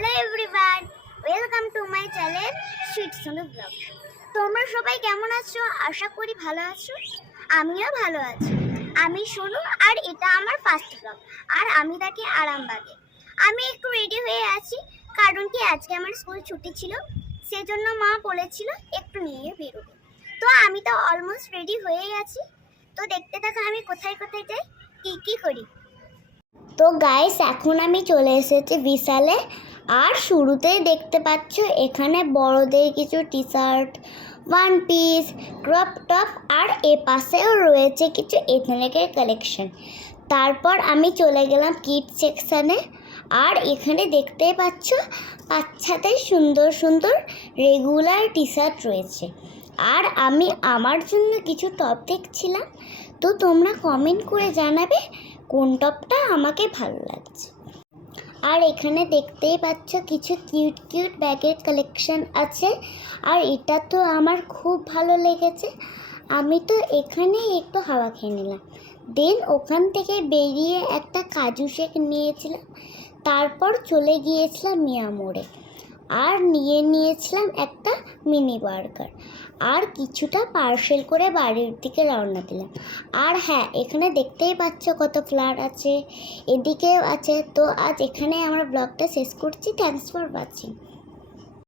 Hello everyone, welcome to my channel sweet Sonu blog. তোমরা সবাই কেমন আছো? আশা করি ভালো আছো। আমিও ভালো আছি। আমি সোনু আর এটা আমার ফার্স্ট ব্লগ। আর আমি থাকি আরামবাগে। আমি একটু রেডি হয়ে আছি, কারণ কি আজকে আমার স্কুল ছুটি ছিল, সেজন্য মা বলেছিল একটু নিয়ে বেরোবে। তো আমি তো অলমোস্ট রেডি হয়েই আছি। তো দেখতে থাকো আমি কোথায় কোথায় যাই, কি করি। তো গাইস, এখন আমি চলে এসেছি বিশালে। আর শুরুতেই দেখতে পাচ্ছ এখানে বড়দের কিছু T shirt, one piece, crop top আর এ পাশেও রয়েছে কিছু এথনিকের কালেকশন। তারপর আমি চলে গেলাম কিডস সেকশানে। আর এখানে দেখতেই পাচ্ছ বাচ্চাদের সুন্দর সুন্দর রেগুলার টি শার্ট রয়েছে। আর আমি আমার জন্য কিছু টপ দেখছিলাম। তো তোমরা কমেন্ট করে জানাবে কোন টপটা আমাকে ভালো লাগছে। আর এখানে দেখতেই পাচ্ছ কিছু কিউট কিউট ব্যাগের কালেকশন আছে। আর এটা তো আমার খুব ভালো লেগেছে। আমি তো এখানে একটু হাওয়া খেয়ে নিলাম। দেন ওখান থেকে বেরিয়ে একটা কাজু শেক নিয়েছিলাম। তারপর চলে গিয়েছিলাম মিয়া মোড়ে আর নিয়েছিলাম একটা মিনি বার্গার। আর কিছুটা পার্সেল করে বাড়ির দিকে রওনা দিলাম। আর হ্যাঁ, এখানে দেখতেই পাচ্ছ কত ফ্লাওয়ার আছে, এদিকেও আছে। তো আজ এখানে আমার ব্লগটা শেষ করছি। Thanks for watching.